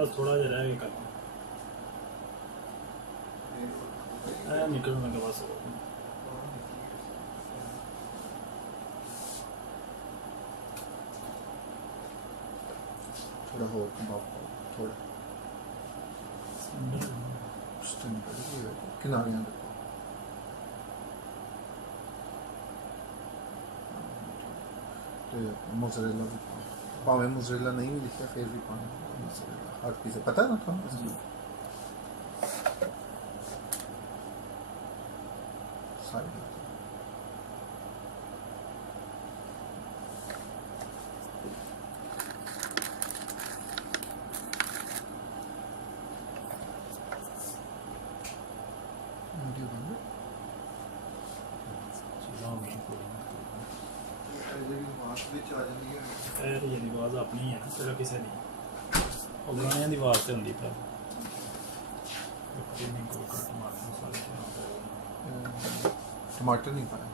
बस थोड़ा जिहा रह गया कर निकलने लगा बस थोड़ा हो थोड़ा किनारे मोज़रेला भी पावे मोज़रेला नहीं भी लिखा फिर भी पाना मोज़रेला हर चीज़ पता है ना था साइड जी आवाज़ अपनी है तेरा किसी नहीं गाने की आवाज़ तो होंगी पर टमाटर नहीं पाया